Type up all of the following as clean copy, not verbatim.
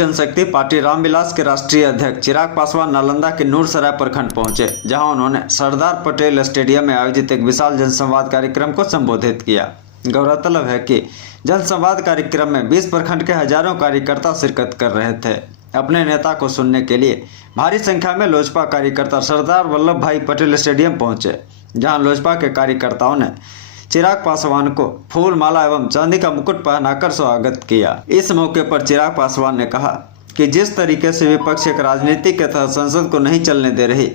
जनशक्ति party Ramvilas के राष्ट्रीय अध्यक्ष चिराग पासवान नालंदा के नूरसराय प्रखंड पहुंचे, जहां उन्होंने सरदार पटेल स्टेडियम में आयोजित एक विशाल जनसंवाद कार्यक्रम को संबोधित किया। गौरतलब है कि जनसंवाद कार्यक्रम में 20 प्रखंड के हजारों कार्यकर्ता शिरकत कर रहे थे। अपने नेता को सुनने के लिए भारी संख्या में लोजपा कार्यकर्ता सरदार वल्लभ भाई पटेल स्टेडियम पहुंचे, जहां लोजपा के कार्यकर्ताओं ने चिराग पासवान को फूल माला एवं चांदी का मुकुट पहनाकर स्वागत किया। इस मौके पर चिराग पासवान ने कहा कि जिस तरीके से विपक्ष एक राजनीति के तहत संसद को नहीं चलने दे रही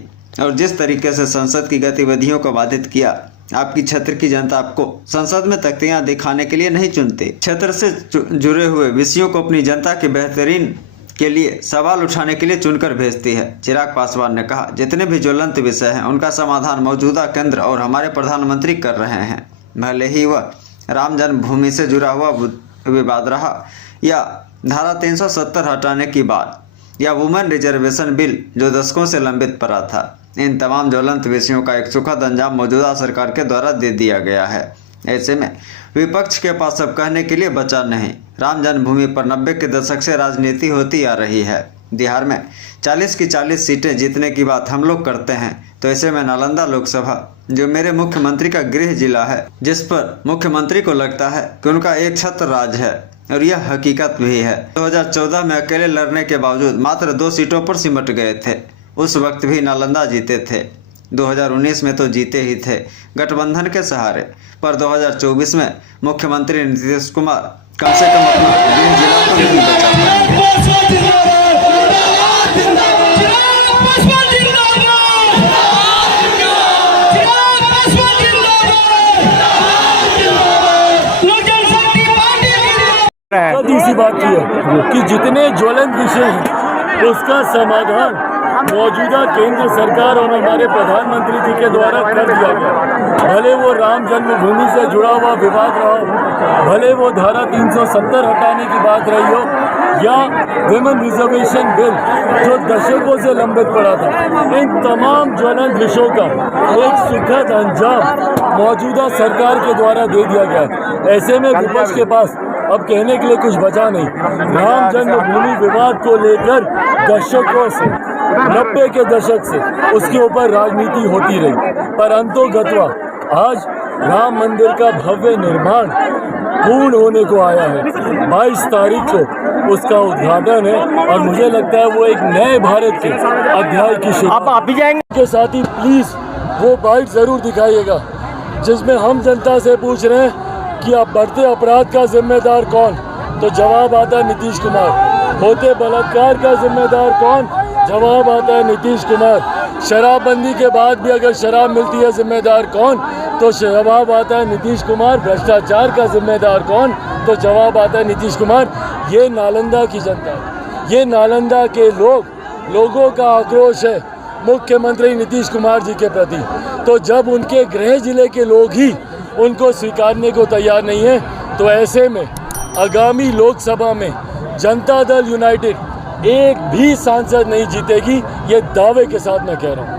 और जिस तरीके से संसद की गतिविधियों को बाधित किया, आपकी क्षेत्र की जनता आपको संसद में तख्तियां दिखाने के लिए नहीं चुनती। क्षेत्र से जुड़े हुए विषयों को अपनी जनता के बेहतरीन के लिए सवाल उठाने के लिए चुनकर भेजती है। चिराग पासवान ने कहा, जितने भी ज्वलंत विषय हैं उनका समाधान मौजूदा केंद्र और हमारे प्रधानमंत्री कर रहे हैं, भले ही वह राम जन्मभूमि से जुड़ा हुआ विवाद रहा या धारा 370 हटाने की बात या वुमेन रिजर्वेशन बिल जो दशकों से लंबित पड़ा था। इन तमाम ज्वलंत विषयों का एक सुखद अंजाम मौजूदा सरकार के द्वारा दे दिया गया है। ऐसे में विपक्ष के पास अब कहने के लिए बचा नहीं। राम जन्मभूमि पर 90 के दशक से राजनीति होती आ रही है। बिहार में 40 की 40 सीटें जीतने की बात हम लोग करते हैं, तो ऐसे में नालंदा लोकसभा जो मेरे मुख्यमंत्री का गृह जिला है, जिस पर मुख्यमंत्री को लगता है कि उनका एक छत्र राज है और यह हकीकत भी है। 2014 में अकेले लड़ने के बावजूद मात्र 2 सीटों पर सिमट गए थे। उस वक्त भी नालंदा जीते थे। 2019 में तो जीते ही थे गठबंधन के सहारे, पर 2024 में मुख्यमंत्री नीतीश कुमार कम से कम अपना गृह जिला तो नहीं बचा पाएंगे। इसी बात की है कि जितने ज्वलंत विषय हैं उसका समाधान मौजूदा केंद्र सरकार और हमारे प्रधानमंत्री जी के द्वारा कर दिया गया। भले वो राम जन्मभूमि से जुड़ा हुआ विवाद रहा हो, भले वो धारा 370 हटाने की बात रही हो, या वुमेन रिजर्वेशन बिल जो दशकों से लंबित पड़ा था, इन तमाम ज्वलंत विषयों का एक सुखद अंजाम मौजूदा सरकार के द्वारा दे दिया गया। ऐसे में विपक्ष के पास अब कहने के लिए कुछ बचा नहीं। राम जन्मभूमि विवाद को लेकर दशकों से 90 के दशक से उसके ऊपर राजनीति होती रही, पर अंतोगत्वा आज राम मंदिर का भव्य निर्माण पूर्ण होने को आया है। 22 तारीख को उसका उद्घाटन है और मुझे लगता है वो एक नए भारत के अध्याय की शुरुआत। आप भी जाएंगे के साथ ही प्लीज वो बाइट जरूर दिखाइएगा जिसमें हम जनता से पूछ रहे हैं कि आप बढ़ते अपराध का जिम्मेदार कौन, तो जवाब आता है नीतीश कुमार। होते बलात्कार का जिम्मेदार कौन, जवाब आता है नीतीश कुमार। शराबबंदी के बाद भी अगर शराब मिलती है जिम्मेदार कौन, तो जवाब आता है नीतीश कुमार। भ्रष्टाचार का जिम्मेदार कौन, तो जवाब आता है नीतीश कुमार। ये नालंदा की जनता, ये नालंदा के लोगों का आक्रोश है मुख्यमंत्री नीतीश कुमार जी के प्रति। तो जब उनके गृह जिले के लोग ही उनको स्वीकारने को तैयार नहीं है, तो ऐसे में आगामी लोकसभा में जनता दल यूनाइटेड एक भी सांसद नहीं जीतेगी, ये दावे के साथ मैं कह रहा हूँ।